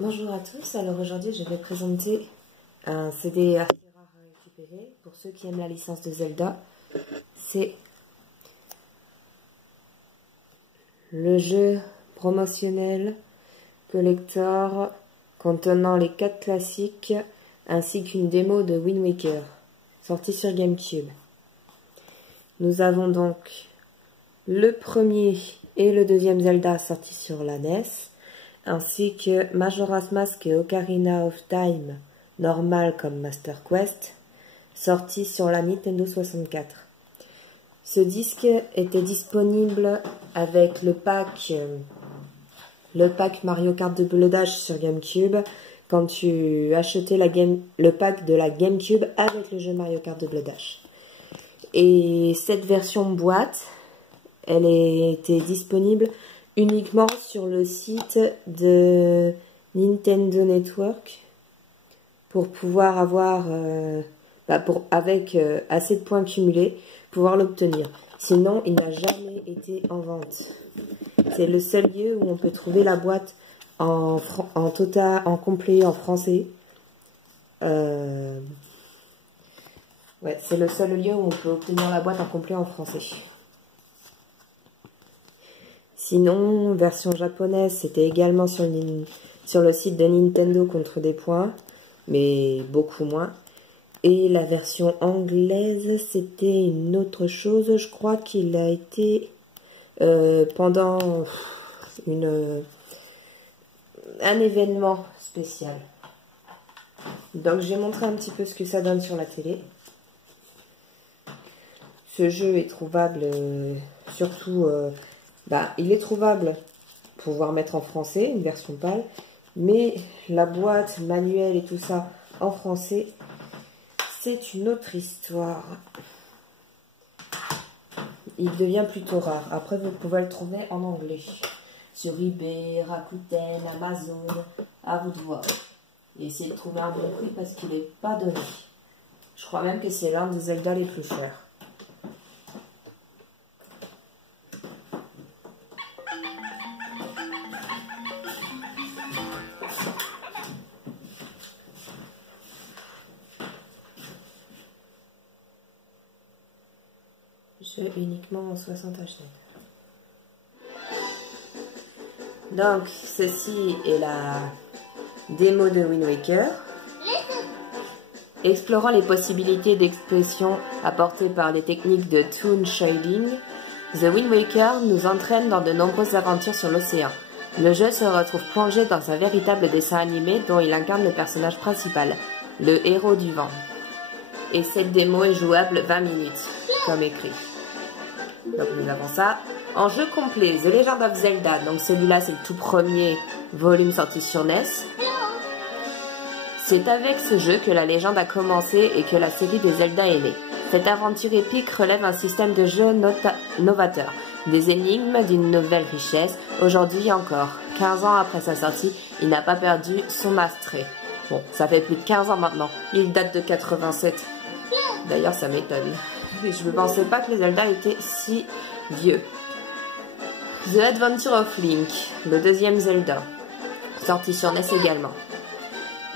Bonjour à tous, alors aujourd'hui je vais présenter un CD assez rare à récupérer pour ceux qui aiment la licence de Zelda. C'est le jeu promotionnel collector contenant les 4 classiques ainsi qu'une démo de Wind Waker sortie sur GameCube. Nous avons donc le premier et le deuxième Zelda sortis sur la NES, ainsi que Majora's Mask et Ocarina of Time, normal comme Master Quest, sortis sur la Nintendo 64. Ce disque était disponible avec le pack Mario Kart Double Dash sur GameCube, quand tu achetais le pack de la GameCube avec le jeu Mario Kart Double Dash. Et cette version boîte, elle était disponible uniquement sur le site de Nintendo Network pour pouvoir avoir, avec assez de points cumulés, pouvoir l'obtenir. Sinon, il n'a jamais été en vente. C'est le seul lieu où on peut trouver la boîte en complet en français. Ouais, c'est le seul lieu où on peut obtenir la boîte en complet en français. Sinon, version japonaise, c'était également sur le site de Nintendo contre des points, mais beaucoup moins. Et la version anglaise, c'était une autre chose. Je crois qu'il a été pendant un événement spécial. Donc, je vais montrer un petit peu ce que ça donne sur la télé. Ce jeu est trouvable surtout... il est trouvable pour pouvoir mettre en français, une version PAL, mais la boîte, manuel et tout ça en français, c'est une autre histoire. Il devient plutôt rare. Après, vous pouvez le trouver en anglais. Sur eBay, Rakuten, Amazon, à vous de voir. Et essayez de trouver un bon prix parce qu'il n'est pas donné. Je crois même que c'est l'un des Zelda les plus chers. Jeu uniquement en 60 HD. Donc, ceci est la démo de Wind Waker. Explorant les possibilités d'expression apportées par les techniques de Toon Shading, The Wind Waker nous entraîne dans de nombreuses aventures sur l'océan. Le jeu se retrouve plongé dans un véritable dessin animé dont il incarne le personnage principal, le héros du vent. Et cette démo est jouable 20 minutes, comme écrit. Donc nous avons ça. En jeu complet, The Legend of Zelda, donc celui-là c'est le tout premier volume sorti sur NES. C'est avec ce jeu que la légende a commencé et que la série des Zelda est née. Cette aventure épique relève un système de jeu novateur, des énigmes d'une nouvelle richesse. Aujourd'hui encore, 15 ans après sa sortie, il n'a pas perdu son attrait. Bon, ça fait plus de 15 ans maintenant, il date de 87. D'ailleurs ça m'étonne. Je ne pensais pas que les Zelda étaient si vieux. The Adventure of Link, le deuxième Zelda, sorti sur NES également.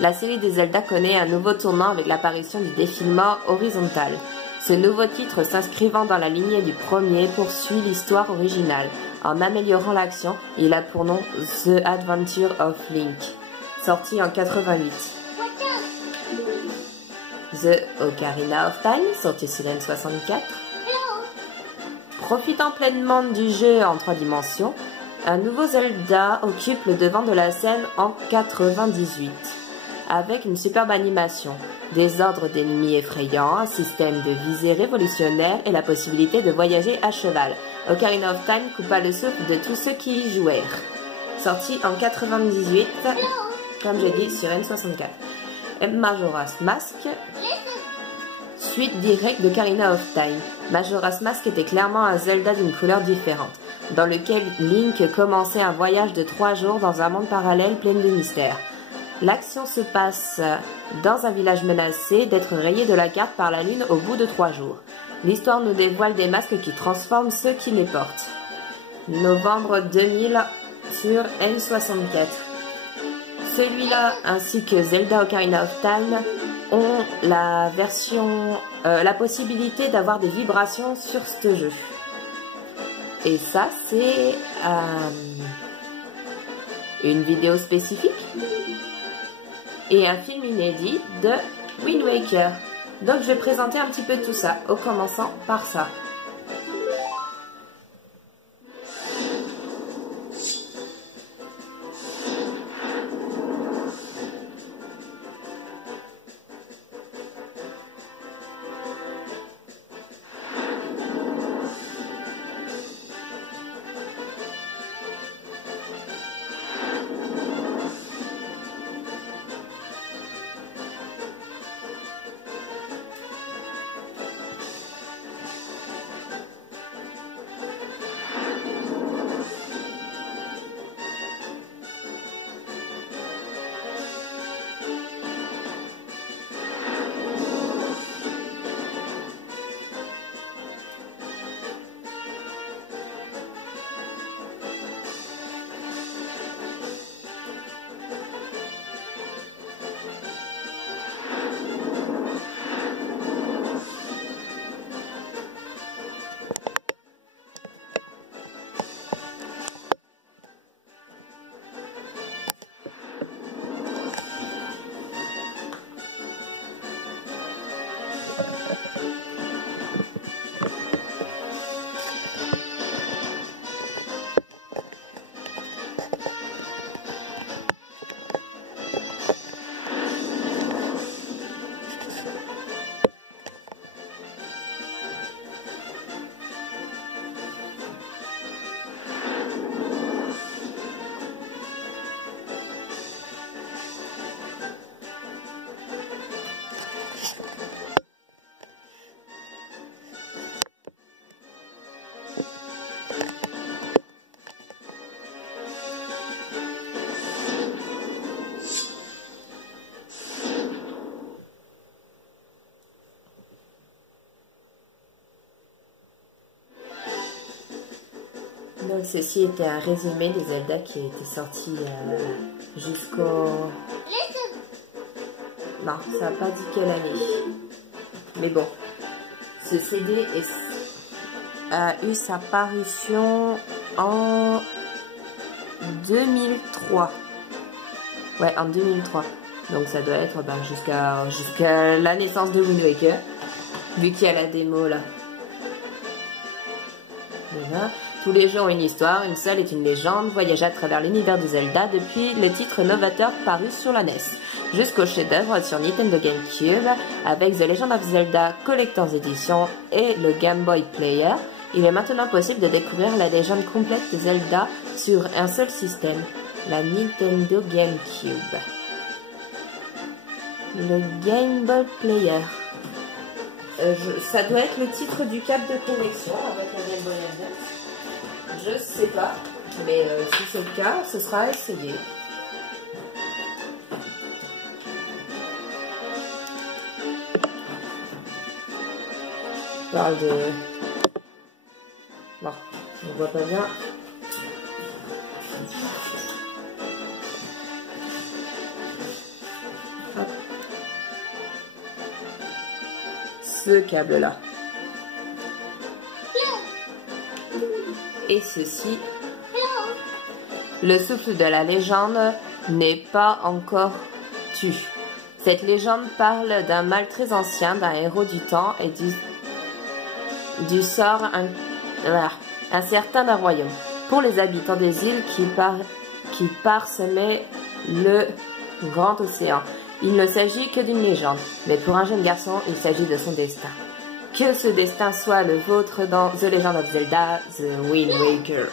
La série des Zelda connaît un nouveau tournant avec l'apparition du défilement horizontal. Ce nouveau titre, s'inscrivant dans la lignée du premier, poursuit l'histoire originale. En améliorant l'action, il a pour nom The Adventure of Link, sorti en 88. The Ocarina of Time, sorti sur N64. Profitant pleinement du jeu en 3 dimensions, un nouveau Zelda occupe le devant de la scène en 98. Avec une superbe animation, des ordres d'ennemis effrayants, un système de visée révolutionnaire et la possibilité de voyager à cheval. Ocarina of Time coupa le souffle de tous ceux qui y jouèrent. Sorti en 98, comme je dis, sur N64. Majora's Mask, suite directe d'Ocarina of Time. Majora's Mask était clairement un Zelda d'une couleur différente, dans lequel Link commençait un voyage de 3 jours dans un monde parallèle plein de mystères. L'action se passe dans un village menacé d'être rayé de la carte par la lune au bout de 3 jours. L'histoire nous dévoile des masques qui transforment ceux qui les portent. Novembre 2000 sur N64. Celui-là ainsi que Zelda Ocarina of Time ont la possibilité d'avoir des vibrations sur ce jeu. Et ça, c'est une vidéo spécifique et un film inédit de Wind Waker. Donc je vais présenter un petit peu tout ça, en commençant par ça. Donc ceci était un résumé des Zelda qui était sorti jusqu'au... Non, ça n'a pas dit quelle année. Mais bon, ce CD a eu sa parution en 2003. Ouais, en 2003. Donc ça doit être jusqu'à la naissance de Wind Waker. Vu qu'il y a la démo là. Voilà. Tous les jeux ont une histoire, une seule est une légende, voyager à travers l'univers de Zelda depuis le titre novateur paru sur la NES, jusqu'au chef-d'œuvre sur Nintendo GameCube avec The Legend of Zelda Collector's Edition et le Game Boy Player. Il est maintenant possible de découvrir la légende complète de Zelda sur un seul système, la Nintendo GameCube. Le Game Boy Player. Ça doit être le titre du câble de connexion avec le Game Boy Advance. Je sais pas, mais si c'est le cas, ce sera à essayer. Je parle de... Bon, on voit pas bien. Hop. Ce câble-là. Et ceci, le souffle de la légende n'est pas encore tu. Cette légende parle d'un mal très ancien, d'un héros du temps et du sort incertain d'un royaume. Pour les habitants des îles qui parsemaient le grand océan, il ne s'agit que d'une légende, mais pour un jeune garçon, il s'agit de son destin. Que ce destin soit le vôtre dans The Legend of Zelda, The Wind Waker.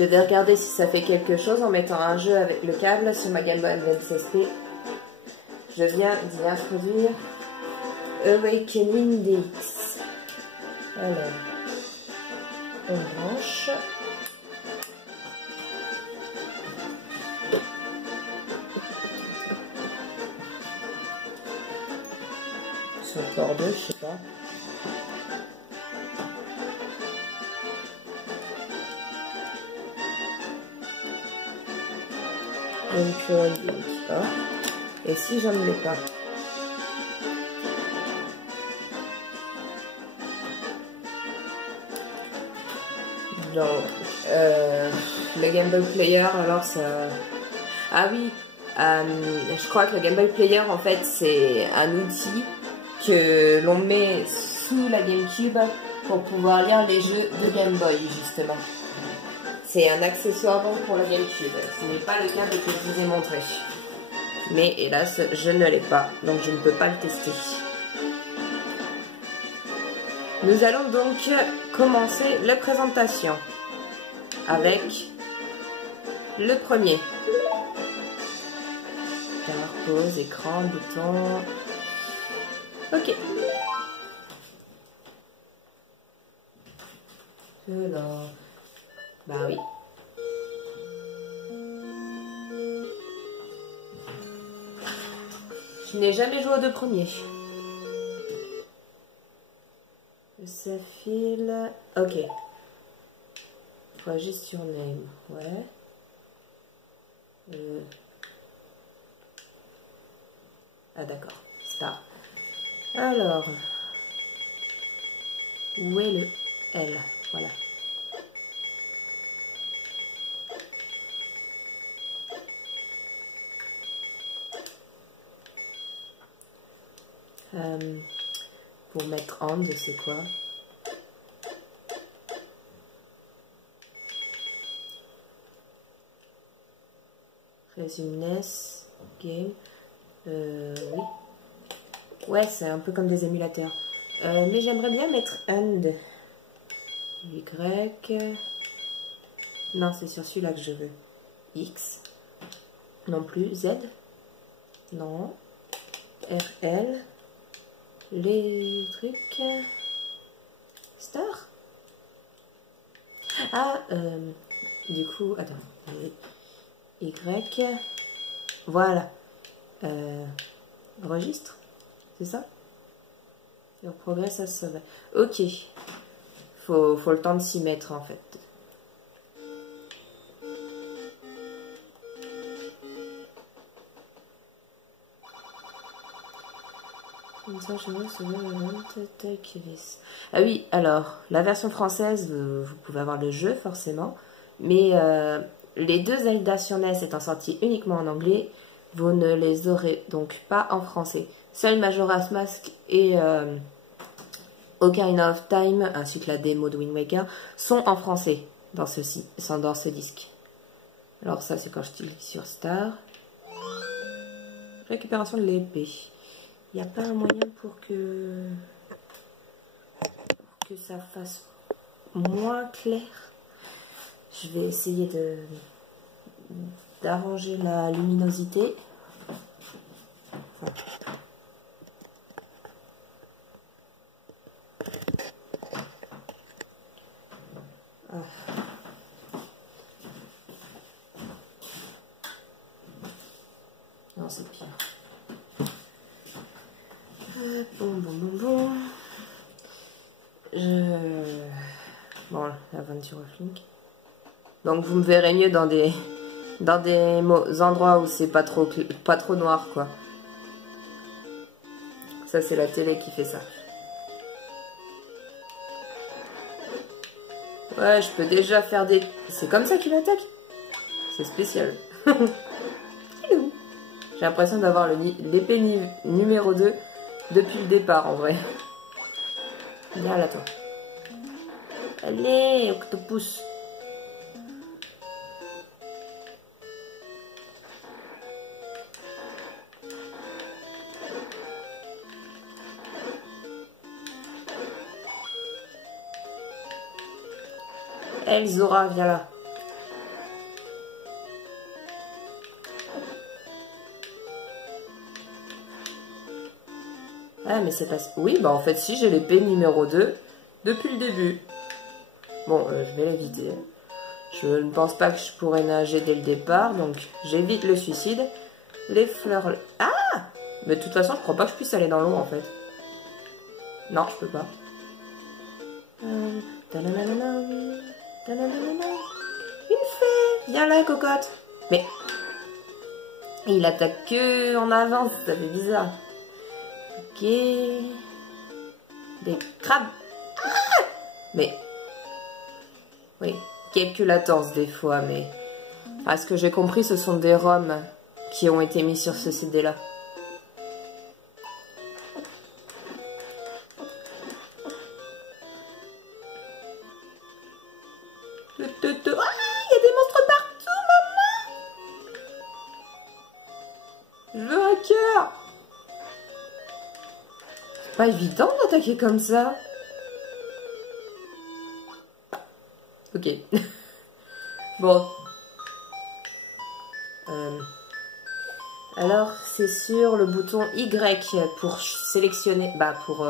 Je vais regarder si ça fait quelque chose en mettant un jeu avec le câble sur ma Game Boy Advance SP. Je viens d'y introduire Awakening DX. Alors, on branche. Sur le port 2, je sais pas. Et si j'en ai pas? Donc, le Game Boy Player, alors ça... Ah oui, je crois que le Game Boy Player, en fait, c'est un outil que l'on met sous la GameCube pour pouvoir lire les jeux de Game Boy, justement. C'est un accessoire donc pour la GameCube. Ce n'est pas le cas de que je vous ai montré. Mais hélas, je ne l'ai pas, donc je ne peux pas le tester. Nous allons donc commencer la présentation avec le premier. Pause, écran, bouton. Ok. Alors, bah oui. Je n'ai jamais joué aux deux premiers. Ça file. Ok. Juste sur name. Ouais. Ah d'accord. Ça. Alors. Où est le L? Voilà. Pour mettre on, c'est quoi? Resume game. Oui. Ouais, c'est un peu comme des émulateurs. Mais j'aimerais bien mettre and. Y. Non, c'est sur celui-là que je veux. X. Non plus. Z. Non. RL. Les trucs. Star. Ah, du coup, attends. Y. Voilà. Registre. C'est ça? Your progress has survey. Ok. Faut le temps de s'y mettre en fait. Ah oui, alors, la version française, vous pouvez avoir le jeu forcément, mais les deux Zelda sur NES étant sortis uniquement en anglais, vous ne les aurez donc pas en français. Seul Majora's Mask et Ocarina of Time, ainsi que la démo de Wind Waker, sont en français dans ce disque. Alors ça, c'est quand je clique sur Star. Récupération de l'épée. Il n'y a pas un moyen pour que ça fasse moins clair. Je vais essayer d'arranger la luminosité. Ah. Non, c'est pire. Bon. Bon, l'aventure Link. Donc vous me verrez mieux dans des endroits où c'est pas trop noir, quoi. Ça, c'est la télé qui fait ça. Ouais, je peux déjà faire des... C'est comme ça qu'il attaque? C'est spécial. J'ai l'impression d'avoir l'épée numéro 2 depuis le départ, en vrai. Viens là, toi. Allez, octopus. Elzora, viens là. Ah, mais c'est pas... Oui, bah en fait, si, j'ai l'épée numéro 2 depuis le début. Bon, je vais l'éviter. Je ne pense pas que je pourrais nager dès le départ, donc j'évite le suicide. Les fleurs... Ah! Mais de toute façon, je crois pas que je puisse aller dans l'eau, en fait. Non, je peux pas. Une fée! Viens là, cocotte! Mais... il attaque que en avance, ça fait bizarre. Ok... des crabes! Ah! Mais... oui, quelques latences des fois, mais... à ce que j'ai compris, ce sont des ROM qui ont été mis sur ce CD-là. Ah, il y a des monstres partout, maman! Je veux un cœur! C'est pas évident d'attaquer comme ça. Ok. Bon. Alors, c'est sur le bouton Y pour sélectionner, pour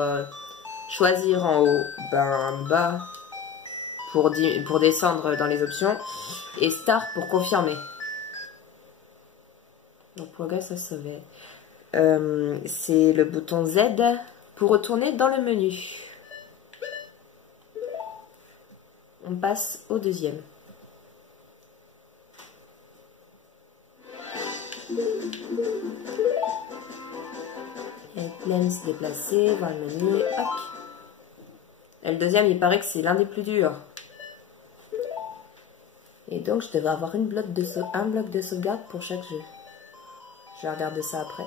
choisir en haut, bas pour descendre dans les options, et Start pour confirmer. Donc, progress à sauver. C'est le bouton Z pour retourner dans le menu. On passe au deuxième. Et pleine se déplacer, voir le menu, hop. Et le deuxième, il paraît que c'est l'un des plus durs. Et donc, je devrais avoir un bloc de sauvegarde pour chaque jeu. Je vais regarder ça après.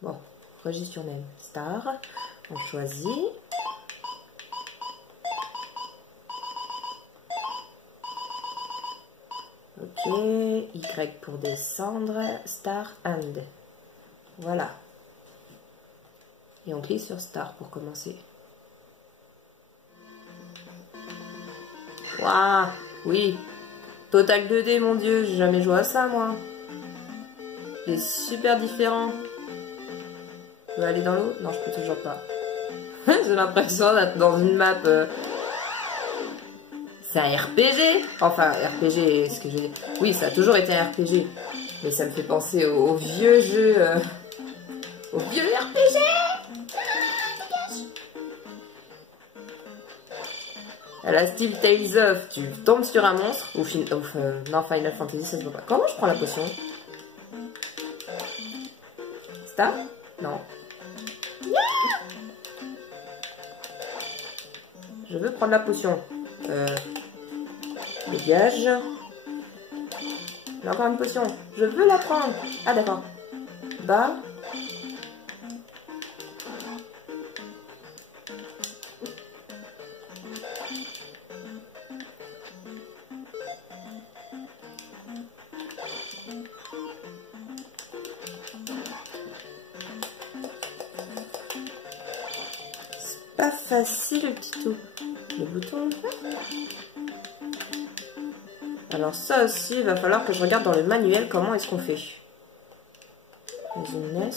Bon, registre même. Star, on choisit. Ok, Y pour descendre, Star and. Voilà. Et on clique sur Star pour commencer. Waouh, oui. Total 2D, mon dieu, j'ai jamais joué à ça, moi. C'est super différent. Je peux aller dans l'eau? Non, je peux toujours pas. J'ai l'impression d'être dans une map... C'est un RPG. Enfin, RPG, ce que je dis. Oui, ça a toujours été un RPG. Mais ça me fait penser au vieux jeu... au vieux RPG. À la style Tales of, tu tombes sur un monstre. Ou non, Final Fantasy, ça se voit pas. Comment je prends la potion? Star? Non. Je veux prendre la potion. Dégage. J'ai encore une potion. Je veux la prendre. Ah, d'accord. Bas. C'est pas facile, le petit tout. Le bouton. Alors ça aussi, il va falloir que je regarde dans le manuel comment est-ce qu'on fait. Une NES.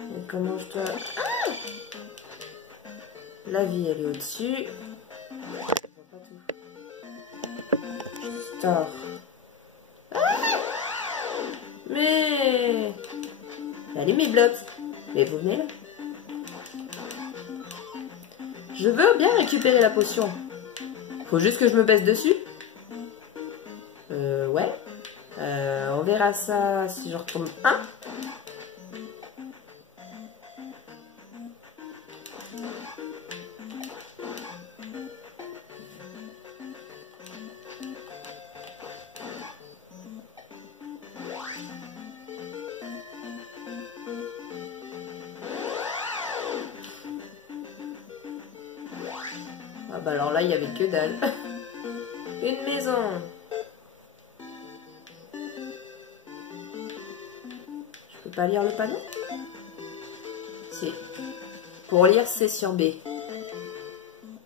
Et comment je dois... Ah, la vie, elle est au-dessus. Star. Ah, mais... allez mes blobs. Mais vous venez là. Je veux bien récupérer la potion. Faut juste que je me baisse dessus. Ouais. On verra ça si je retourne 1. Ah bah alors là, il y avait que dalle. Une maison. Je peux pas lire le panneau? Si. Pour lire, c'est sur B.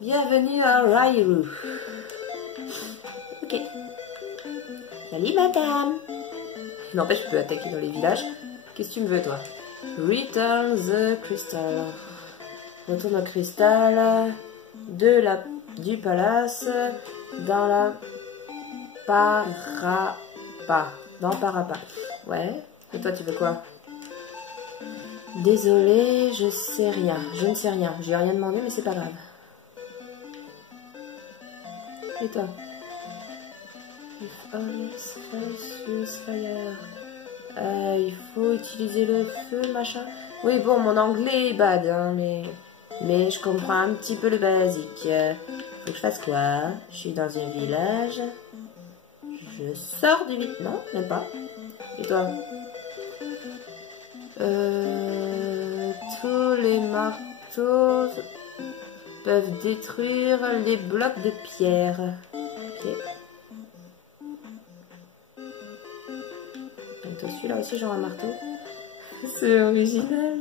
Bienvenue à Rairu. Ok. Salut madame. N'empêche, je peux attaquer dans les villages. Qu'est-ce que tu me veux, toi? Return the crystal. Retourne au cristal du palace dans la Parapa. Dans Parapa. Ouais. Et toi, tu veux quoi? Désolée, je sais rien. Je ne sais rien. J'ai rien demandé, mais c'est pas grave. Et toi? Il faut utiliser le feu, machin. Oui, bon, mon anglais est bad, hein, mais je comprends un petit peu le basique. Faut que je fasse quoi? Je suis dans un village. Je sors du vide. Non, même pas. Et toi? Tous les marteaux peuvent détruire les blocs de pierre. Ok. Celui-là aussi, genre un marteau. C'est original.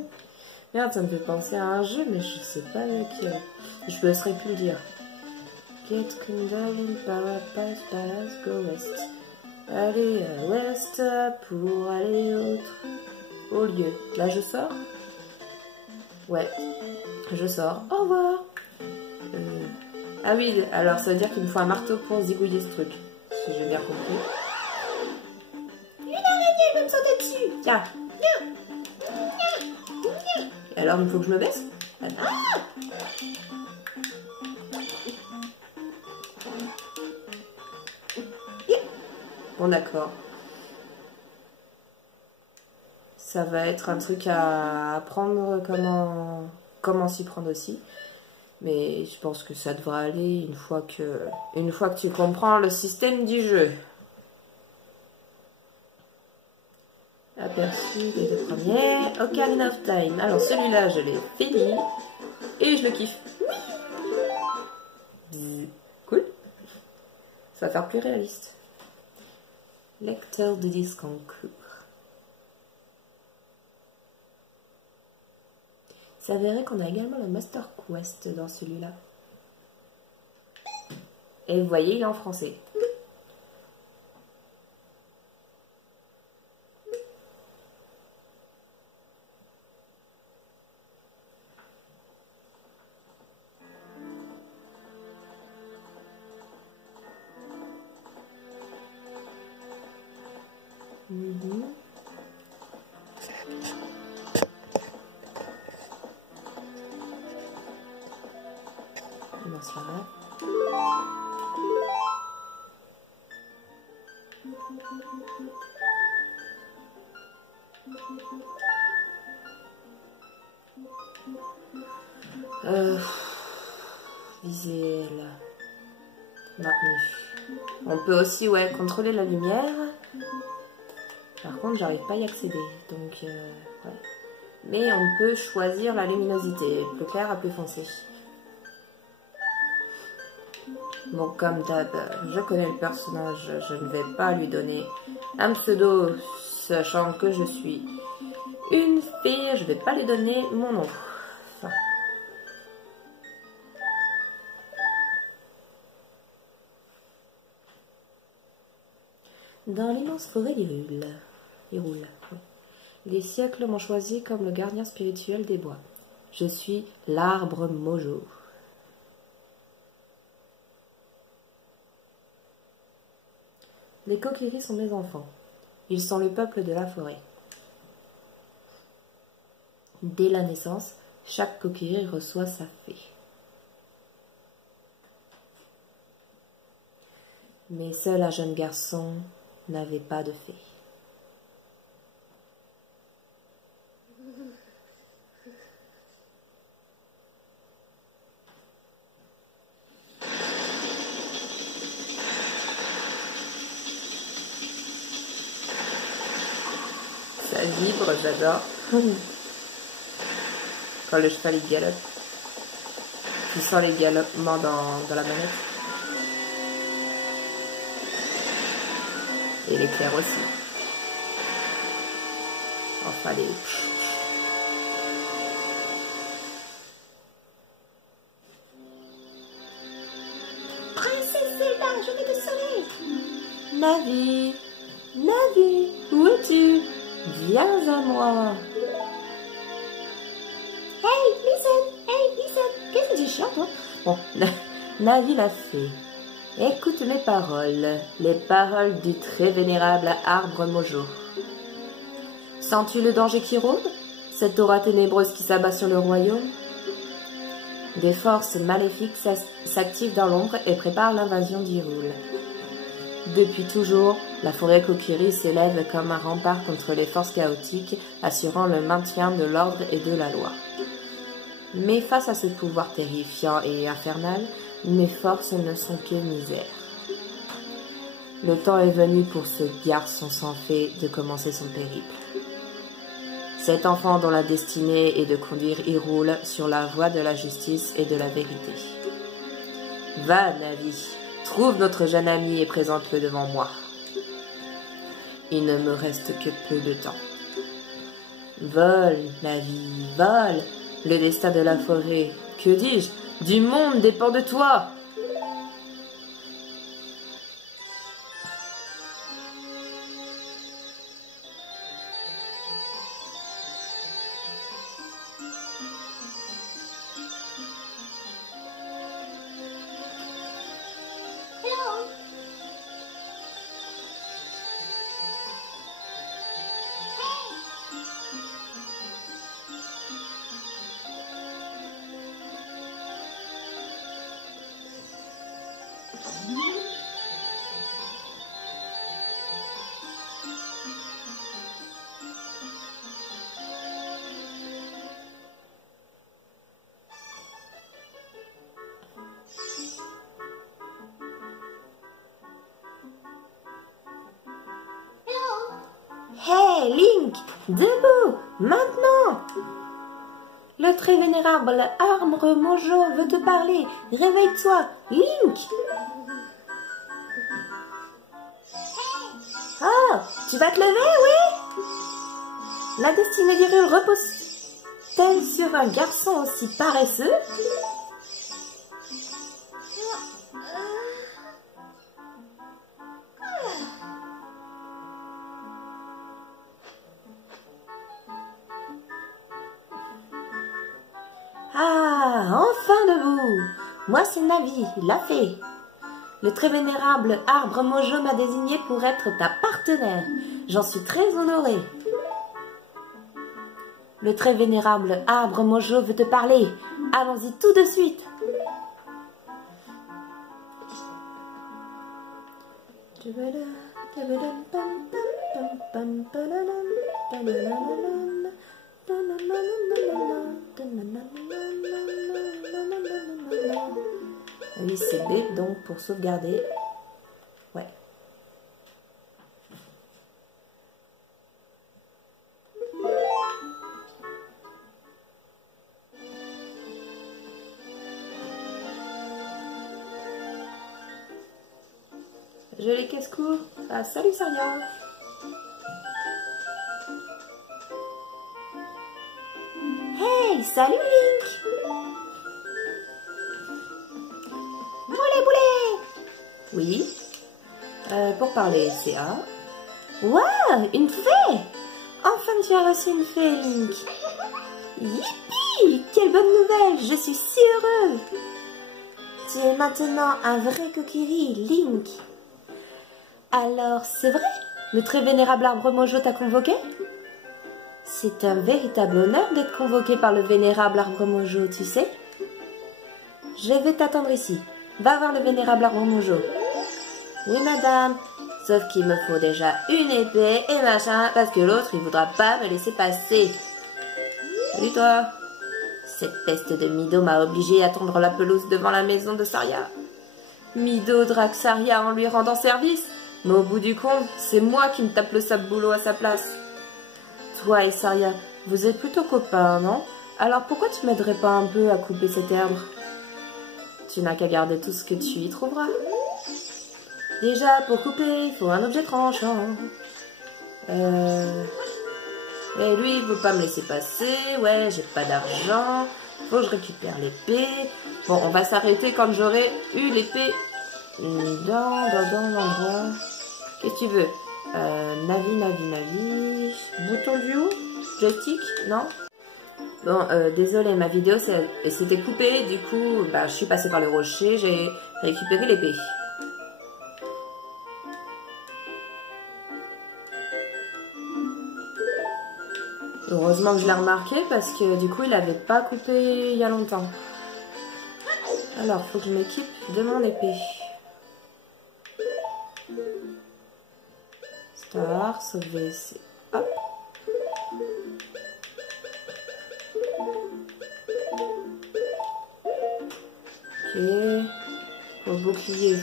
Merde, ça me fait penser à un jeu, mais je sais pas lequel. Je ne saurais plus le dire. Get Kundal in Parapas Palace, go west. Allez à l'ouest pour aller au lieu. Là, je sors? Ouais, je sors. Au revoir. Ah oui, alors ça veut dire qu'il me faut un marteau pour zigouiller ce truc. Si j'ai bien compris. Il va me sauter dessus. Tiens, viens. Et alors, il faut que je me baisse? Ah. Bon, d'accord. Ça va être un truc à apprendre comment s'y prendre aussi. Mais je pense que ça devrait aller une fois que tu comprends le système du jeu. Aperçu les deux premiers. Ocarina of Time. Alors celui-là, je l'ai fini. Et je le kiffe. Cool. Ça va faire plus réaliste. Lecteur de disque en cours. Ça verrait qu'on a également le Master Quest dans celui-là. Et vous voyez, il est en français. Non, ça va. Visuel. Maintenu. On peut aussi, ouais, contrôler la lumière. Par contre, j'arrive pas à y accéder. Donc, ouais. Mais on peut choisir la luminosité. Plus clair à plus foncé. Bon, comme d'hab, je connais le personnage. Je ne vais pas lui donner un pseudo, sachant que je suis une fille. Je vais pas lui donner mon nom. Enfin. Dans l'immense forêt d'Hyrule, oui. Les siècles m'ont choisi comme le gardien spirituel des bois. Je suis l'arbre Mojo. Les Kokiri sont mes enfants. Ils sont le peuple de la forêt. Dès la naissance, chaque Kokiri reçoit sa fée. Mais seul un jeune garçon n'avait pas de fée. Ça vibre, j'adore. Quand le cheval il galope. Tu sens les galopements dans la manette. Et l'éclair aussi. Enfin les... Navi, Navi, où es-tu? Viens à moi. Hey, listen, qu'est-ce que tu chantes, toi? Bon, Navi l'a fait. Écoute mes paroles, les paroles du très vénérable arbre Mojo. Sens-tu le danger qui rôde? Cette aura ténébreuse qui s'abat sur le royaume? Des forces maléfiques s'activent dans l'ombre et préparent l'invasion d'Hyrule. Depuis toujours, la forêt Kokiri s'élève comme un rempart contre les forces chaotiques, assurant le maintien de l'ordre et de la loi. Mais face à ce pouvoir terrifiant et infernal, mes forces ne sont que misère. Le temps est venu pour ce garçon sans fée de commencer son périple. Cet enfant dont la destinée est de conduire Hyrule sur la voie de la justice et de la vérité. Va, Navi, trouve notre jeune ami et présente-le devant moi. Il ne me reste que peu de temps. Vole, Navi, vole. Le destin de la forêt, que dis-je, du monde dépend de toi. Hey, Link, debout, maintenant! Le très vénérable arbre Mojo veut te parler. Réveille-toi, Link! Oh, tu vas te lever, oui? La destinée d'Hyrule repose-t-elle sur un garçon aussi paresseux? Ah, enfin debout! Moi c'est Navi, la fée. Le très vénérable arbre Mojo m'a désigné pour être ta partenaire. J'en suis très honorée. Le très vénérable arbre Mojo veut te parler. Allons-y tout de suite. Oui, c'est B, donc pour sauvegarder. Ouais. Je les casse-cou. Ah, salut Saria. Hey, salut Link. Oui. Pour parler, c'est A. Waouh, une fée! Enfin, tu as reçu une fée, Link. Yippee! Quelle bonne nouvelle! Je suis si heureux! Tu es maintenant un vrai Kokiri, Link. Alors, c'est vrai? Le très vénérable arbre Mojo t'a convoqué? C'est un véritable honneur d'être convoqué par le vénérable arbre Mojo, tu sais? Je vais t'attendre ici. Va voir le vénérable arbre Mojo. Oui, madame. Sauf qu'il me faut déjà une épée et machin, parce que l'autre, il voudra pas me laisser passer. Salut, toi. Cette peste de Mido m'a obligé à tondre la pelouse devant la maison de Saria. Mido drague Saria en lui rendant service, mais au bout du compte, c'est moi qui me tape le sable boulot à sa place. Toi et Saria, vous êtes plutôt copains, non? Alors pourquoi tu m'aiderais pas un peu à couper cet herbe? Tu n'as qu'à garder tout ce que tu y trouveras. Déjà, pour couper, il faut un objet tranchant. Et lui, il veut pas me laisser passer. Ouais, j'ai pas d'argent. Faut que je récupère l'épée. Bon, on va s'arrêter quand j'aurai eu l'épée dans l'endroit. Qu'est-ce que tu veux? Navi. Bouton du haut? Joystick? Non? Bon, désolé, ma vidéo s'était coupée, du coup, bah, je suis passée par le rocher, j'ai récupéré l'épée. Heureusement que je l'ai remarqué parce que du coup, il n'avait pas coupé il y a longtemps. Alors, faut que je m'équipe de mon épée. Star, sauver, hop. Ok. Pour bouclier,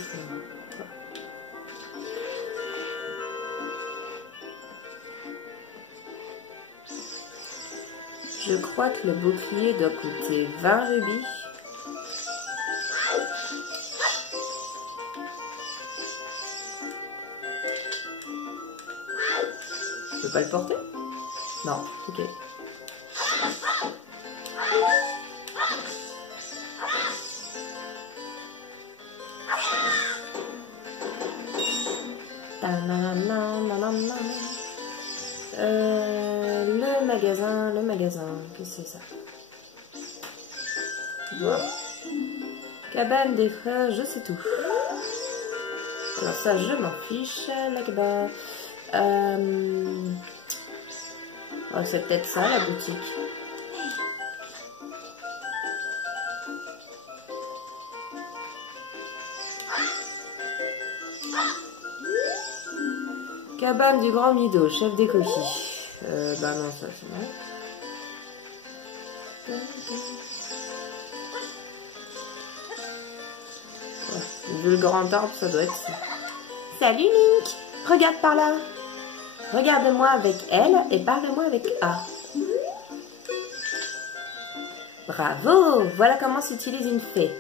je crois que le bouclier doit coûter 20 rubis. Je peux pas le porter? Non, ok. Le magasin, qu'est-ce que c'est ça? Voilà. Cabane des frères, je sais tout. Alors ça, je m'en fiche, la cabane. Oh, c'est peut-être ça, la boutique. Cabane du Grand Mido, chef des coquilles. Bah non, ça c'est bon. Ouais, vu le grand arbre, ça doit être ça. Salut Link! Regarde par là! Regarde-moi avec L et parle-moi avec A. Bravo! Voilà comment s'utilise une fée.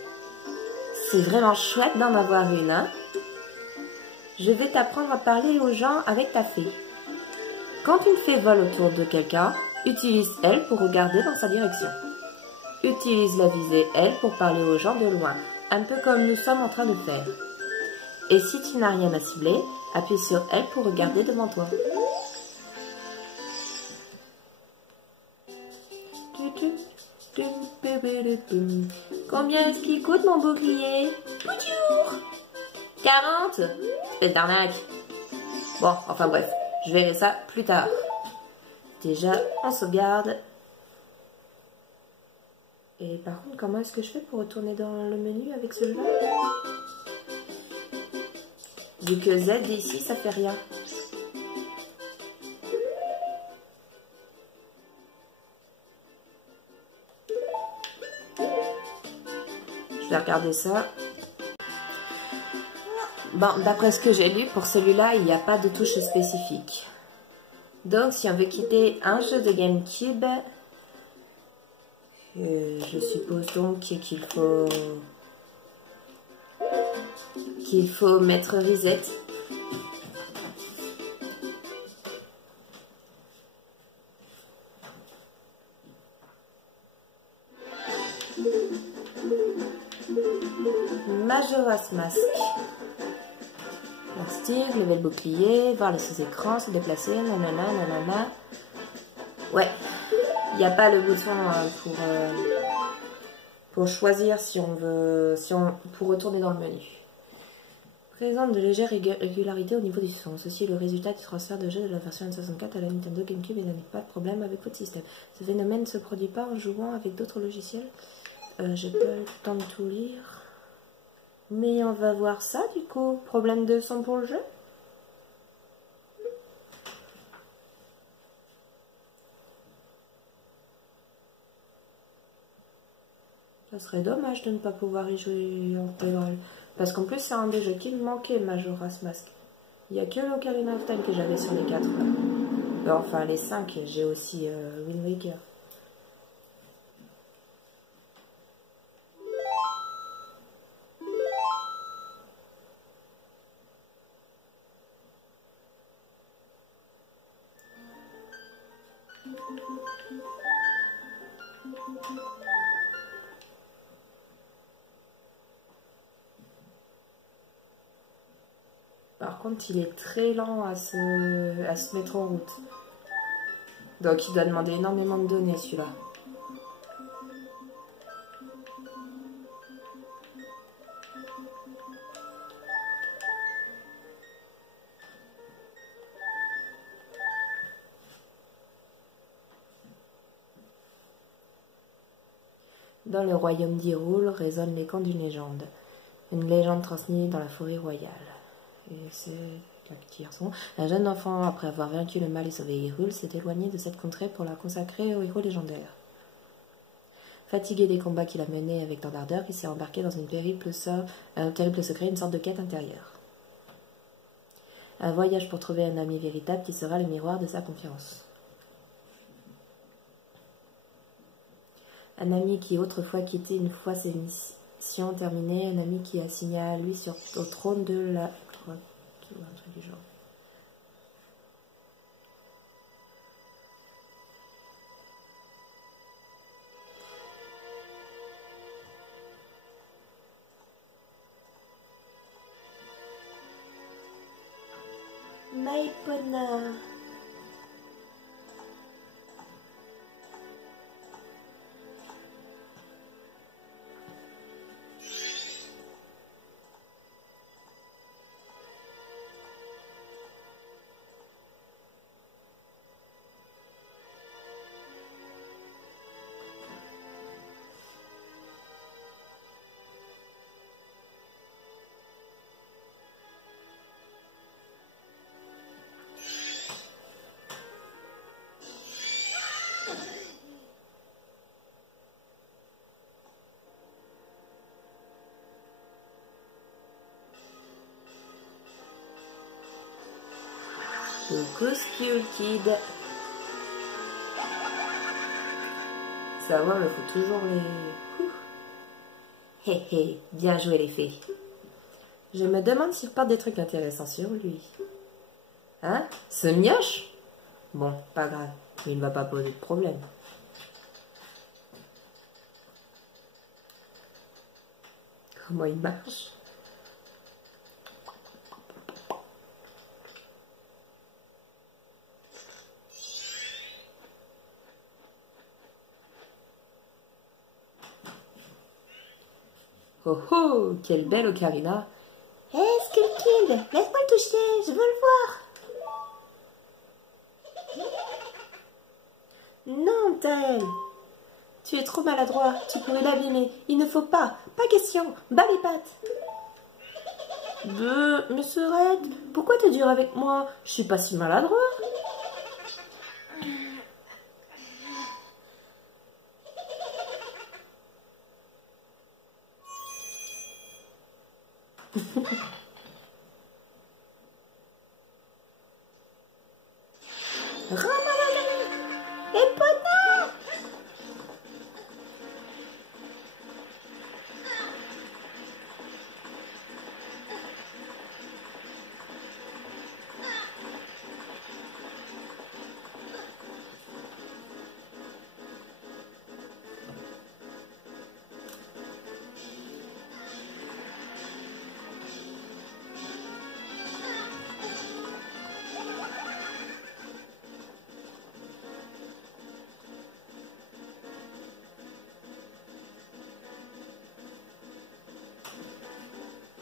C'est vraiment chouette d'en avoir une, hein? Je vais t'apprendre à parler aux gens avec ta fée. Quand une fée vole autour de quelqu'un, utilise L pour regarder dans sa direction. Utilise la visée L pour parler aux gens de loin, un peu comme nous sommes en train de faire. Et si tu n'as rien à cibler, appuie sur L pour regarder devant toi. Combien est-ce qu'il coûte mon bouclier? Bonjour! 40? Espèce d'arnaque. Bon, enfin bref, je verrai ça plus tard. Déjà, on sauvegarde. Et par contre, comment est-ce que je fais pour retourner dans le menu avec celui-là? Vu que Z ici, ça fait rien. Je vais regarder ça. Bon, d'après ce que j'ai lu, pour celui-là, il n'y a pas de touche spécifique. Donc, si on veut quitter un jeu de GameCube, je suppose donc qu'il faut mettre reset. Majora's Mask. Voir style, lever le bouclier, voir les sous-écrans, se déplacer, nanana, nanana. Ouais, il n'y a pas le bouton pour choisir si on veut, pour retourner dans le menu. Présente de légères irrégularités au niveau du son. Ceci est le résultat du transfert de jeu de la version N64 à la Nintendo GameCube et n'a pas de problème avec votre système. Ce phénomène ne se produit pas en jouant avec d'autres logiciels. J'ai pas eu le temps de tout lire. Mais on va voir ça du coup. Problème de son pour le jeu? Ça serait dommage de ne pas pouvoir y jouer en intégrale. Parce qu'en plus, c'est un des jeux qui me manquait, Majora's Mask. Il n'y a que l'Ocarina of Time que j'avais sur les 4. Enfin, les 5, j'ai aussi Wind Waker. Bon, Par contre, il est très lent à se mettre en route. Donc il doit demander énormément de données celui-là. Dans le royaume d'Hyrule résonnent les camps d'une légende. Une légende transmise dans la forêt royale. Et c'est un petit garçon. Un jeune enfant, après avoir vaincu le mal et sauvé Hyrule, s'est éloigné de cette contrée pour la consacrer aux héros légendaires. Fatigué des combats qu'il a menés avec tant d'ardeur, il s'est embarqué dans un terrible secret, une sorte de quête intérieure. Un voyage pour trouver un ami véritable qui sera le miroir de sa confiance. Un ami qui autrefois quitté une fois ses missions terminées, un ami qui a signé à lui au trône de la... un truc du genre. Maipona. Coucou Skull Kid. Sa voix me fout toujours les... Hé hé, bien joué les fées. Je me demande s'il porte des trucs intéressants sur lui. Hein? Ce mioche? Bon, pas grave, il ne va pas poser de problème. Comment il marche? Oh oh, quelle belle ocarina! Hé, Skull Kid, laisse-moi le toucher, je veux le voir! Non, Taël! Tu es trop maladroit, tu pourrais l'abîmer. Il ne faut pas, pas question, bats les pattes! Mais Serette, pourquoi t'es dur avec moi? Je suis pas si maladroit! Epona!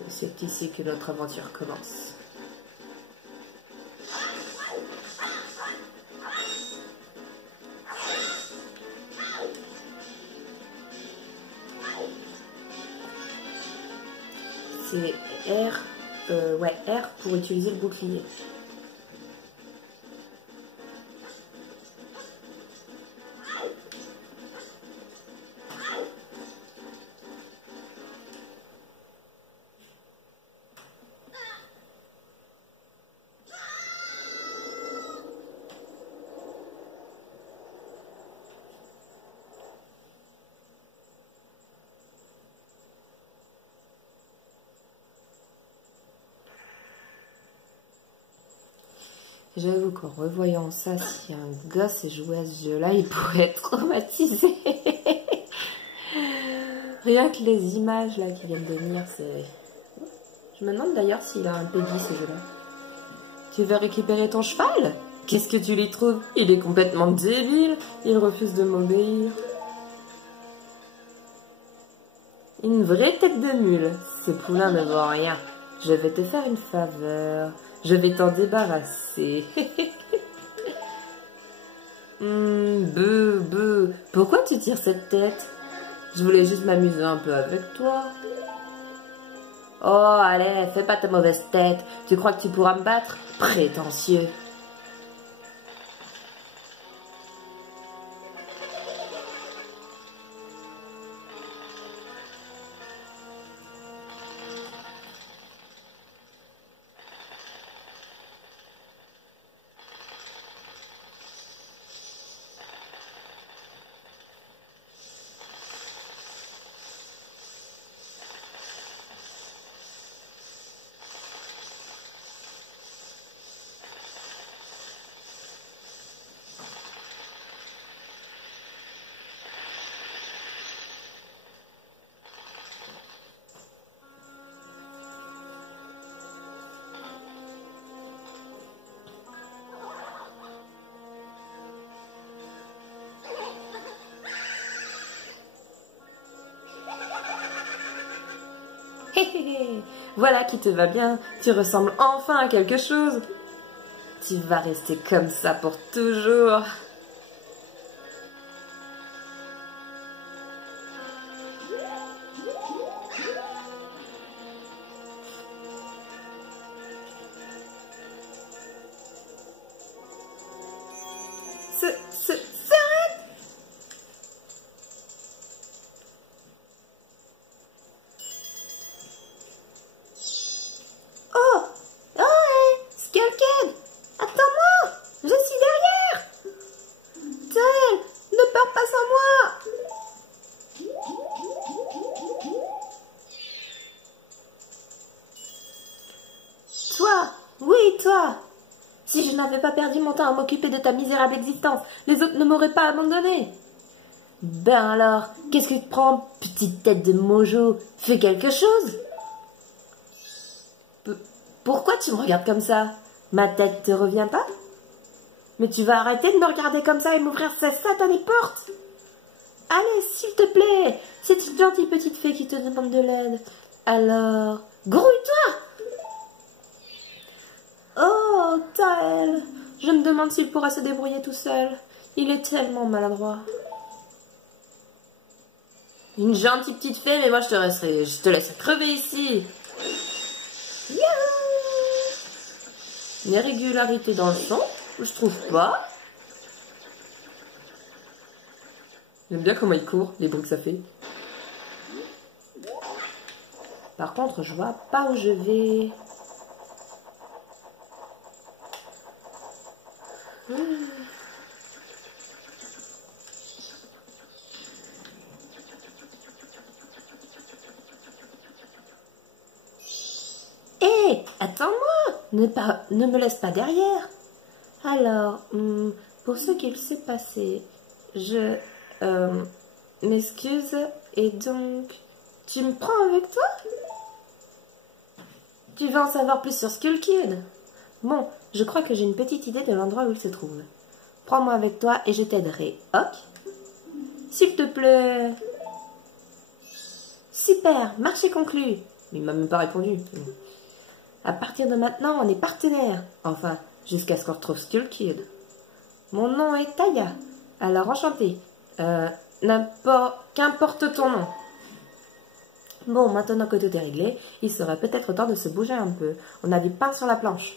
C'est ici que notre aventure commence. C'est R pour utiliser le bouclier. J'avoue qu'en revoyant ça, si un gosse jouait à ce jeu-là, il pourrait être traumatisé. Rien que les images là qui viennent de venir, c'est... Je me demande d'ailleurs s'il a un Peggy ce jeu-là. Tu veux récupérer ton cheval? Qu'est-ce que tu lui trouves? Il est complètement débile. Il refuse de m'obéir. Une vraie tête de mule. Ce poulain ne vaut rien. Je vais te faire une faveur. Je vais t'en débarrasser. Beuh. Pourquoi tu tires cette tête? Je voulais juste m'amuser un peu avec toi. Oh, allez, fais pas ta mauvaise tête. Tu crois que tu pourras me battre? Prétentieux. Voilà qui te va bien, tu ressembles enfin à quelque chose. Tu vas rester comme ça pour toujours. S'arrête! Oh! Oh, hey! Skullkid! Attends-moi! Je suis derrière! Tael, ne pars pas sans moi! Toi! Oui, toi! Si je n'avais pas perdu mon temps à m'occuper de ta misérable existence, les autres ne m'auraient pas abandonné. Ben alors, qu'est-ce que tu prends, petite tête de mojo? Fais quelque chose! Pourquoi tu me regardes comme ça? Ma tête te revient pas? Mais tu vas arrêter de me regarder comme ça et m'ouvrir cette satanée porte? Allez, s'il te plaît, c'est une gentille petite fée qui te demande de l'aide. Alors, grouille-toi! Oh, Tael, je me demande s'il pourra se débrouiller tout seul. Il est tellement maladroit. Une gentille petite fée, mais moi je te laisserai crever ici. Une irrégularité dans le son, je trouve pas. J'aime bien comment il court, les bruits que ça fait. Par contre, je vois pas où je vais. Hé, attends-moi, ne me laisse pas derrière. Alors, pour ce qu'il s'est passé, je m'excuse et donc, tu me prends avec toi? Tu veux en savoir plus sur Skullkid? Bon, je crois que j'ai une petite idée de l'endroit où il se trouve. Prends-moi avec toi et je t'aiderai, ok? S'il te plaît. Super, marché conclu. Il m'a même pas répondu. À partir de maintenant, on est partenaires. Enfin, jusqu'à ce qu'on retrouve Skullkid. Mon nom est Taya. Alors, enchanté. Qu'importe ton nom. Bon, maintenant que tout est réglé, il serait peut-être temps de se bouger un peu. On a du pain sur la planche.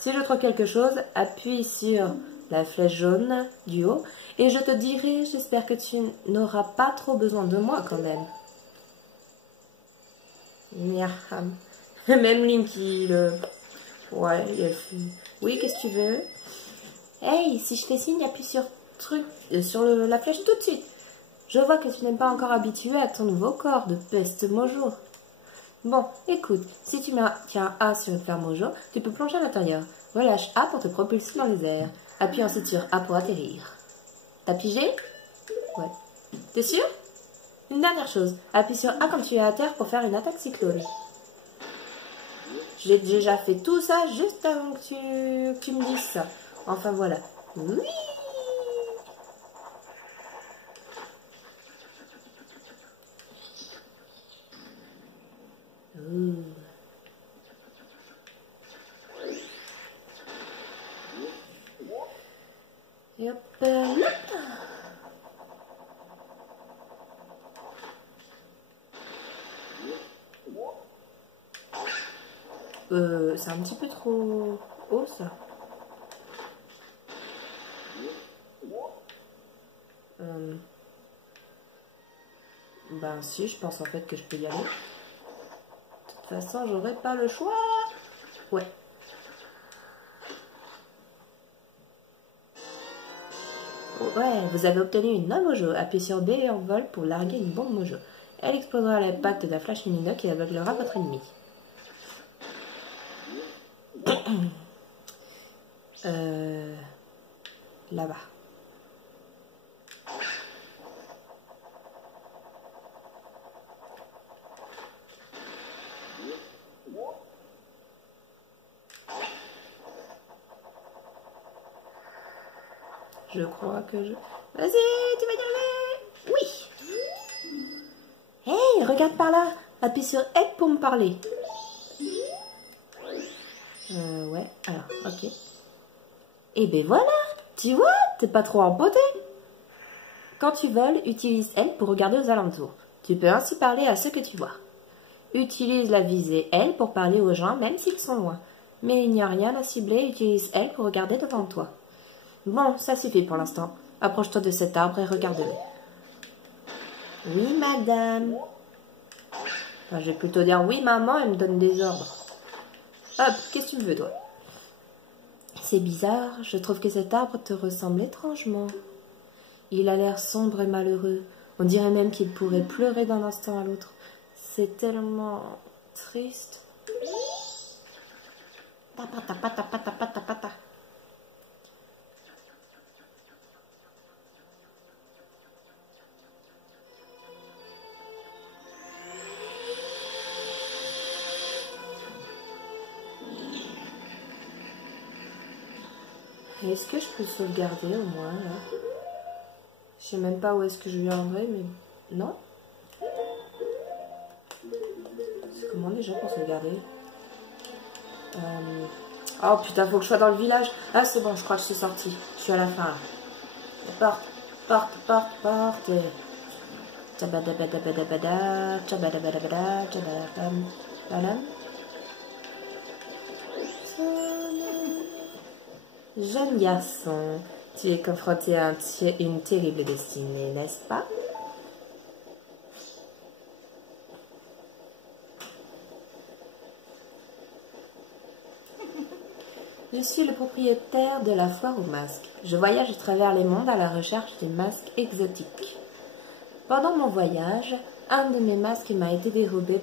Si je trouve quelque chose, appuie sur la flèche jaune du haut et je te dirai, j'espère que tu n'auras pas trop besoin de moi quand même. Miam. Même Linky, ouais, oui, qu'est-ce que tu veux? Hey, si je fais signe, appuie sur la flèche tout de suite. Je vois que tu n'es pas encore habitué à ton nouveau corps de peste mojo. Bon, écoute, si tu tiens A sur le fer mojo, tu peux plonger à l'intérieur. Relâche A pour te propulser dans les airs. Appuie ensuite sur A pour atterrir. T'as pigé? Ouais. T'es sûr? Une dernière chose, appuie sur A quand tu es à terre pour faire une attaque cyclone. J'ai déjà fait tout ça juste avant que tu me dises ça. Enfin voilà. Oui. Et hop là. C'est un petit peu trop haut ça. Ben si, je pense en fait que je peux y aller. De toute façon, j'aurai pas le choix. Ouais. Ouais, vous avez obtenu une nomme mojo. Appuyez sur B en vol pour larguer une bombe mojo. Elle explosera à l'impact d'un flash lumineux qui aveuglera votre ennemi. Là-bas. Je crois que je... Vas-y, tu vas y arriver. Oui. Hey, regarde par là. Appuie sur aide pour me parler. Ouais, alors, ok. Et ben voilà, tu vois, t'es pas trop empoté. Quand tu voles, utilise L pour regarder aux alentours. Tu peux ainsi parler à ceux que tu vois. Utilise la visée L pour parler aux gens même s'ils sont loin. Mais il n'y a rien à cibler, utilise L pour regarder devant toi. Bon, ça suffit pour l'instant. Approche-toi de cet arbre et regarde-le. Oui, madame. Enfin, je vais plutôt dire oui, maman, elle me donne des ordres. Hop, qu'est-ce que tu veux, toi? C'est bizarre, je trouve que cet arbre te ressemble étrangement. Il a l'air sombre et malheureux. On dirait même qu'il pourrait pleurer d'un instant à l'autre. C'est tellement triste. Tapata, pata, pata, pata, pata. Est-ce que je peux sauvegarder au moins là? Je sais même pas où est-ce que je vais en vrai, mais non. C'est comment déjà pour sauvegarder? Oh putain, faut que je sois dans le village. Ah c'est bon, je crois que je suis sortie. Je suis à la fin là. Porte, porte, porte, porte. Tchabadabadabadabada, tchabadabadabada, tchabadabadabada. Jeune garçon, tu es confronté à une terrible destinée, n'est-ce pas? Je suis le propriétaire de la foire aux masques. Je voyage à travers les mondes à la recherche des masques exotiques. Pendant mon voyage, un de mes masques m'a été dérobé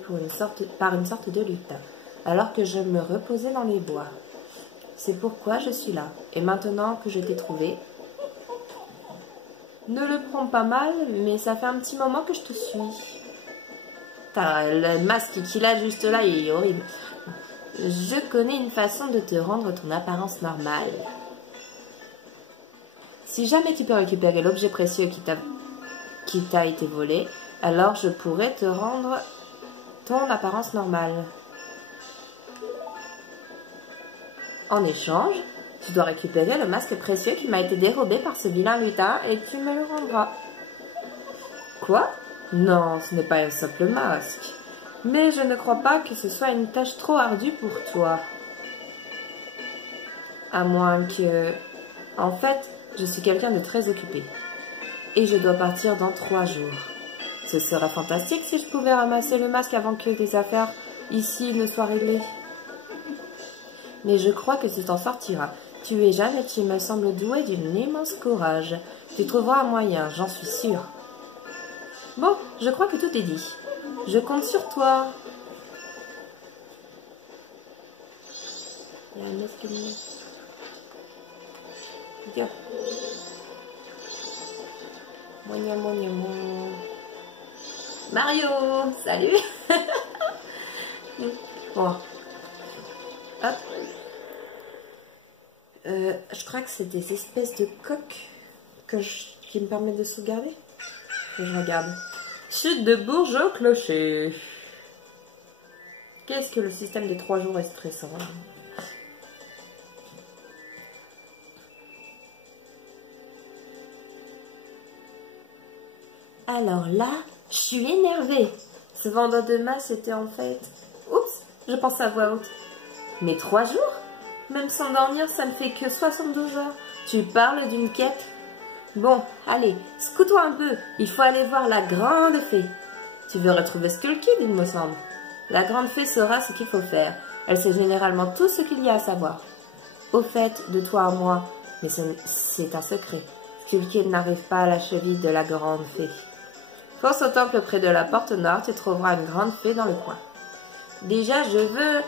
par une sorte de lutin, alors que je me reposais dans les bois. C'est pourquoi je suis là. Et maintenant que je t'ai trouvé, ne le prends pas mal, mais ça fait un petit moment que je te suis. Le masque qu'il a juste là, il est horrible. Je connais une façon de te rendre ton apparence normale. Si jamais tu peux récupérer l'objet précieux qui t'a été volé, alors je pourrais te rendre ton apparence normale. En échange, tu dois récupérer le masque précieux qui m'a été dérobé par ce vilain lutin et tu me le rendras. Quoi? Non, ce n'est pas un simple masque. Mais je ne crois pas que ce soit une tâche trop ardue pour toi. À moins que... En fait, je suis quelqu'un de très occupé. Et je dois partir dans 3 jours. Ce serait fantastique si je pouvais ramasser le masque avant que les affaires ici ne soient réglées. Mais je crois que tu t'en sortiras. Tu es jeune et tu me sembles doué d'un immense courage. Tu trouveras un moyen, j'en suis sûre. Bon, je crois que tout est dit. Je compte sur toi. Il y a un escalier. Yo. Mario, salut. Bon. Je crois que c'est des espèces de coques qui me permettent de sauvegarder. Que je regarde. Chute de Bourges au clocher. Qu'est-ce que le système des 3 jours est stressant. Alors là, je suis énervée. Ce vendeur de masse était en fait... Oups, je pense à voix haute. Mais 3 jours? Même sans dormir, ça ne fait que 72 heures. Tu parles d'une quête? Bon, allez, secoue-toi un peu. Il faut aller voir la grande fée. Tu veux retrouver Skull Kid, il me semble. La grande fée saura ce qu'il faut faire. Elle sait généralement tout ce qu'il y a à savoir. Au fait, de toi à moi, mais c'est un secret. Skull Kid n'arrive pas à la cheville de la grande fée. Fonce au temple près de la porte nord, tu trouveras une grande fée dans le coin. Déjà, je veux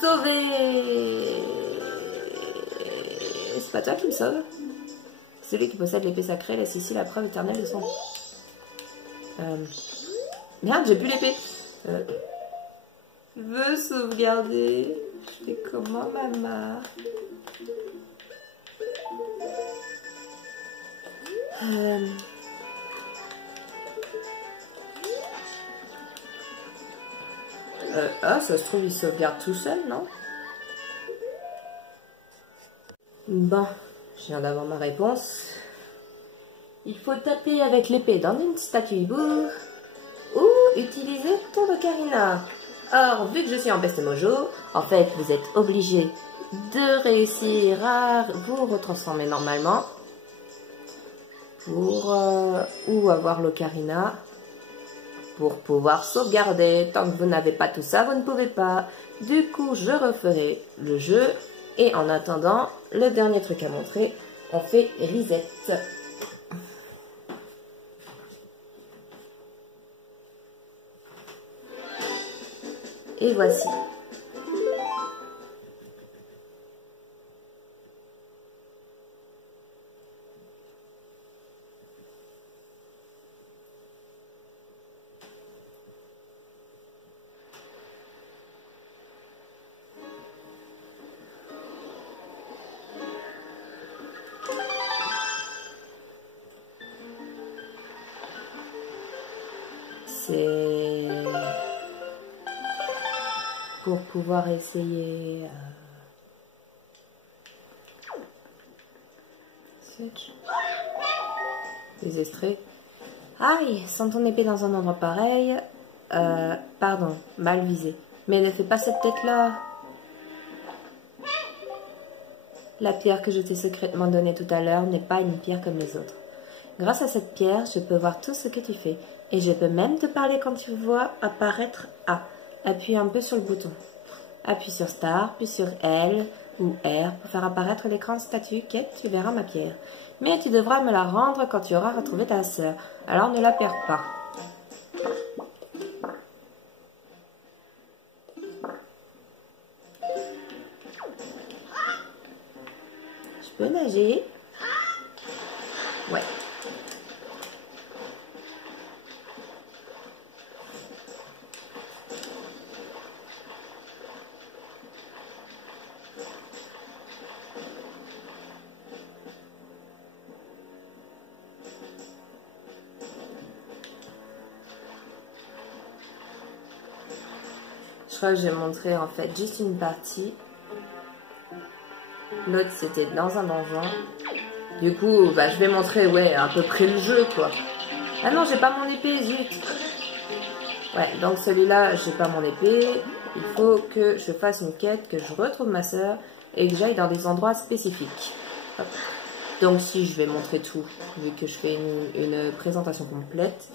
sauver... C'est pas toi qui me sauve? Celui qui possède l'épée sacrée laisse ici la preuve éternelle de son... Merde, j'ai plus l'épée. Je veux sauvegarder. Je fais comment, maman? Ah, ça se trouve, il sauvegarde tout seul, non? Bon, je viens d'avoir ma réponse. Il faut taper avec l'épée dans une statue hibou ou utiliser le tour d'ocarina. Or, vu que je suis en best mojo, en fait, vous êtes obligé de réussir à vous retransformer normalement pour ou avoir l'ocarina pour pouvoir sauvegarder. Tant que vous n'avez pas tout ça, vous ne pouvez pas. Du coup, je referai le jeu et en attendant, le dernier truc à montrer, on fait reset. Et voici. C'est pour pouvoir essayer les extraits. Aïe, sans ton épée dans un endroit pareil. Pardon, mal visé. Mais ne fais pas cette tête-là. La pierre que je t'ai secrètement donnée tout à l'heure n'est pas une pierre comme les autres. Grâce à cette pierre, je peux voir tout ce que tu fais. Et je peux même te parler quand tu vois apparaître A. Appuie un peu sur le bouton. Appuie sur Star, puis sur L ou R pour faire apparaître l'écran de statue. Quête, tu verras ma pierre. Mais tu devras me la rendre quand tu auras retrouvé ta sœur. Alors ne la perds pas. Je peux nager? Ouais. Je crois que j'ai montré en fait juste une partie. L'autre c'était dans un donjon. Du coup, bah, je vais montrer ouais, à peu près le jeu quoi. Ah non, j'ai pas mon épée, zut. Ouais, donc celui-là, j'ai pas mon épée. Il faut que je fasse une quête, que je retrouve ma soeur et que j'aille dans des endroits spécifiques. Hop. Donc si je vais montrer tout, vu que je fais une présentation complète.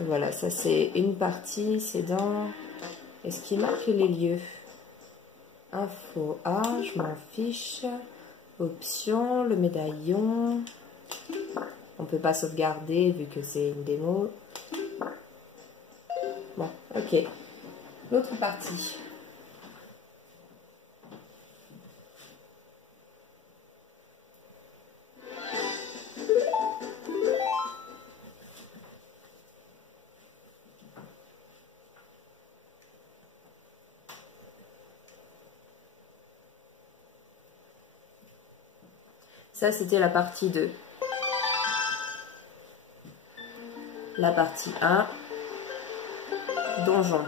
Voilà, ça c'est une partie, c'est dans... Est-ce qu'il marque les lieux? Info A, je m'en fiche. Options, le médaillon. On peut pas sauvegarder vu que c'est une démo. Bon, ok. L'autre partie. Ça, c'était la partie 2. La partie 1, donjon.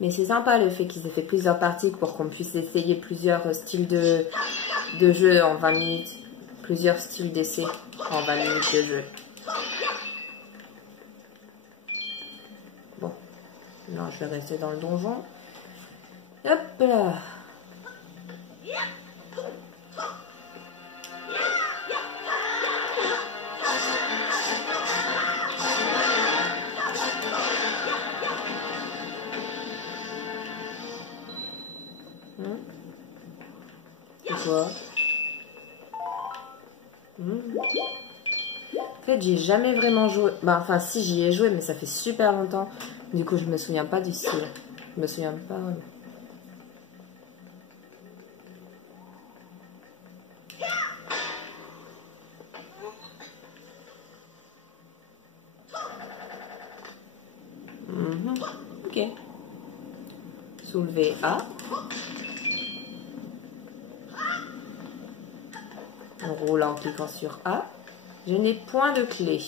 Mais c'est sympa le fait qu'ils aient fait plusieurs parties pour qu'on puisse essayer plusieurs styles de jeu en 20 minutes. Plusieurs styles d'essai en 20 minutes de jeu. Bon, non, je vais rester dans le donjon. Hop là. C'est quoi? En fait, j'ai jamais vraiment joué. Bah, enfin, si, j'y ai joué, mais ça fait super longtemps. Du coup, je me souviens pas du style. Je me souviens pas vraiment. Ok. Soulever A. On roule en cliquant sur A. Je n'ai point de clé.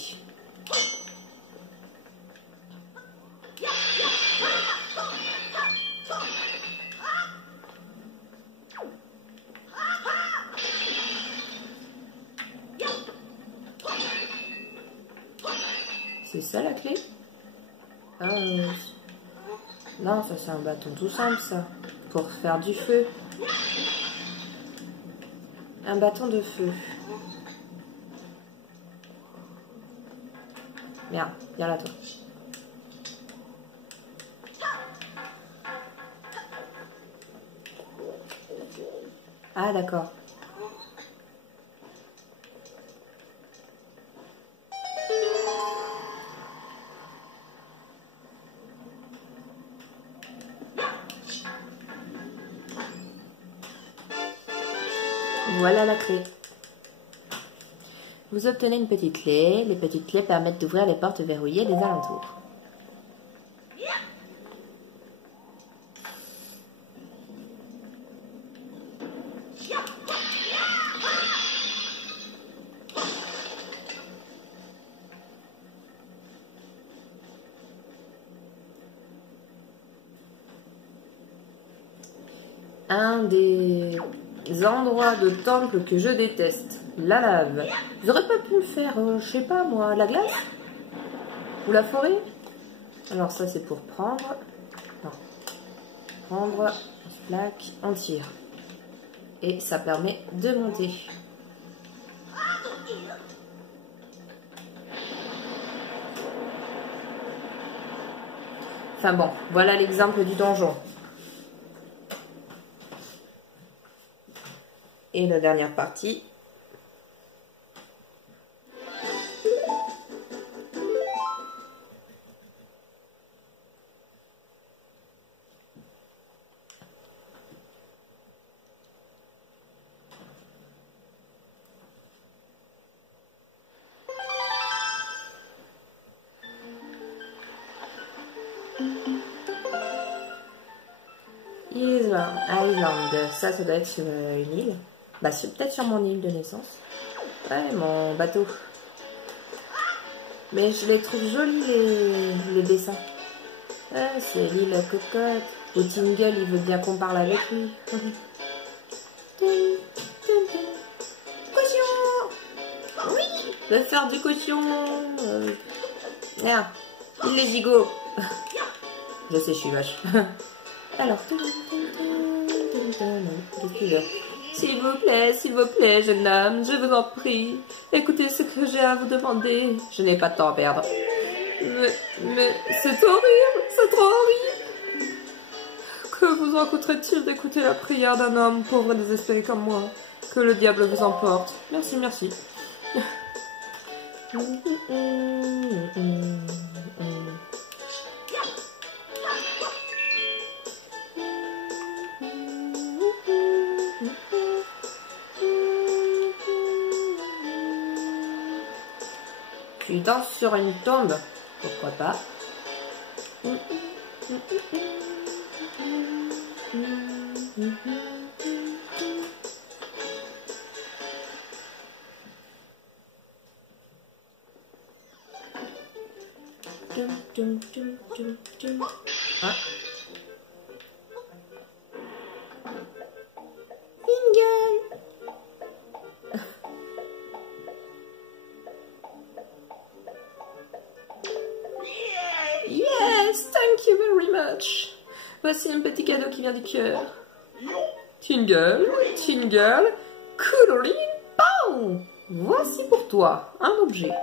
C'est ça la clé? Non, ça c'est un bâton tout simple ça. Pour faire du feu. Un bâton de feu. Merde, viens là toi. Ah d'accord. Voilà la clé. Vous obtenez une petite clé. Les petites clés permettent d'ouvrir les portes verrouillées des alentours. Un des endroits de temple que je déteste, la lave. J'aurais pas pu le faire, je sais pas moi, la glace? Ou la forêt? Alors ça c'est pour prendre. Non. Prendre, plaque, on tire. Et ça permet de monter. Enfin bon, voilà l'exemple du donjon. Et la dernière partie. Island, ça doit être sur une île. Bah, peut-être sur mon île de naissance. Ouais, mon bateau. Mais je les trouve jolis, les dessins. Ah, c'est l'île cocotte. Où Tingle, il veut bien qu'on parle avec lui. Caution! Oui! Je vais faire du caution. Merde, il est gigot. Je sais, je suis vache. Alors, s'il vous plaît, jeune homme, je vous en prie, écoutez ce que j'ai à vous demander. Je n'ai pas de temps à perdre. Mais c'est horrible, c'est trop horrible. Que vous en coûterait-il d'écouter la prière d'un homme pauvre et désespéré comme moi? Que le diable vous emporte. Merci, merci. Tu danses sur une tombe, pourquoi pas? Ah. Tingle. Yes, thank you very much. Voici un petit cadeau qui vient du cœur. Tingle, Tingle, coloring, pow. Voici pour toi un objet.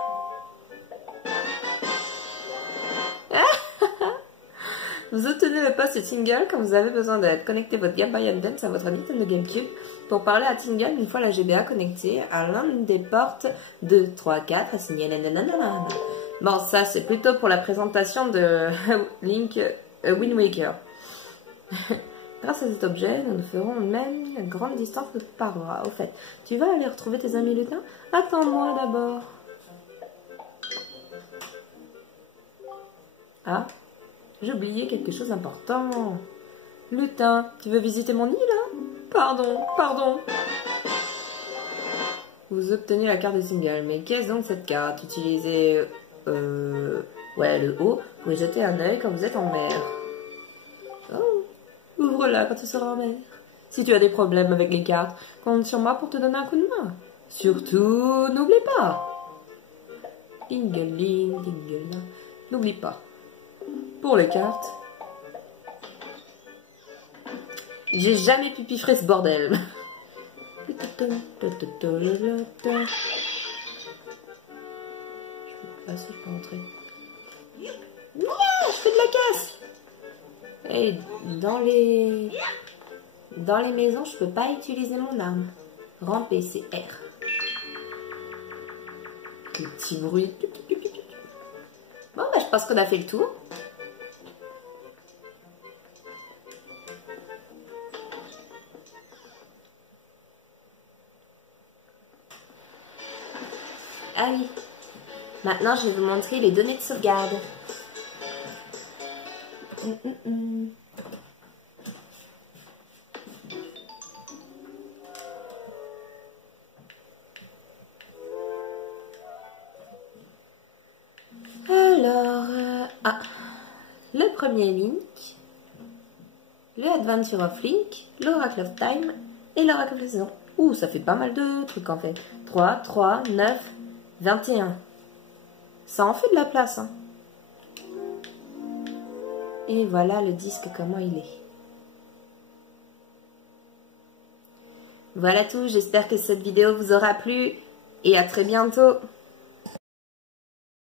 Vous obtenez le poste Tingle quand vous avez besoin d'aide. Connectez votre Game Boy Advance à votre Nintendo GameCube pour parler à Tingle une fois la GBA connectée à l'une des portes 2, 3, 4 assignées. Nanana. Bon, ça c'est plutôt pour la présentation de Link Wind Waker. Grâce à cet objet, nous nous ferons même une grande distance de paroi. Au fait, tu vas aller retrouver tes amis lutins? Attends-moi d'abord. Ah, j'ai oublié quelque chose d'important. Lutin, tu veux visiter mon île, là? Pardon. Vous obtenez la carte de Tingle. Mais qu'est-ce donc cette carte? Utilisez ouais, le haut pour y jeter un œil quand vous êtes en mer. Oh, ouvre-la quand tu seras en mer. Si tu as des problèmes avec les cartes, compte sur moi pour te donner un coup de main. Surtout, n'oublie pas. Dingeling, dingeling. N'oublie pas. Pour les cartes. J'ai jamais pu piffrer ce bordel. Je peux passer, je peux entrer. Non, je fais de la casse. Hey, dans les maisons, je peux pas utiliser mon arme. Ramper, c'est R. Le petit bruit. Bon, bah, je pense qu'on a fait le tour. Ah oui. Maintenant, je vais vous montrer les données de sauvegarde. Alors, le premier Link, le Adventure of Link, l'Oracle of Time et l'Oracle of la Saison. Ouh, ça fait pas mal de trucs en fait. 3, 3, 9, 21. Ça en fait de la place, hein. Et voilà le disque, comment il est. Voilà tout, j'espère que cette vidéo vous aura plu et à très bientôt.